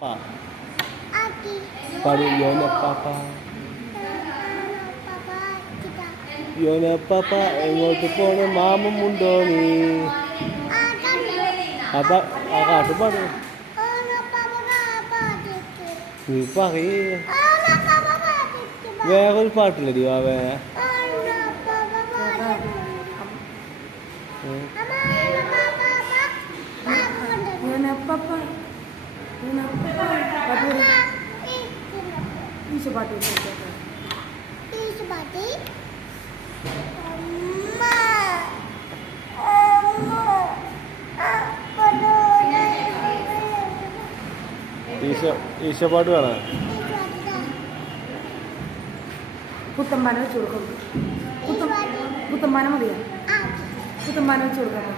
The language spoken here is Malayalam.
Paru Yona Papa. Yona Papa എങ്ങോട്ട് പോണ മാമുണ്ടോ നീ അപ്പൊ ആ കാട്ട് പാട് നീ പറയേ വേറൊരു പാട്ടില്ലടി അവ ഈശോപാട്ട് വേണം പുത്തമ്പാനം വെച്ച് കൊടുക്കും പുത്തമ്പാനം മതിയോ പുത്തമ്പാനം വെച്ച് കൊടുക്കാം.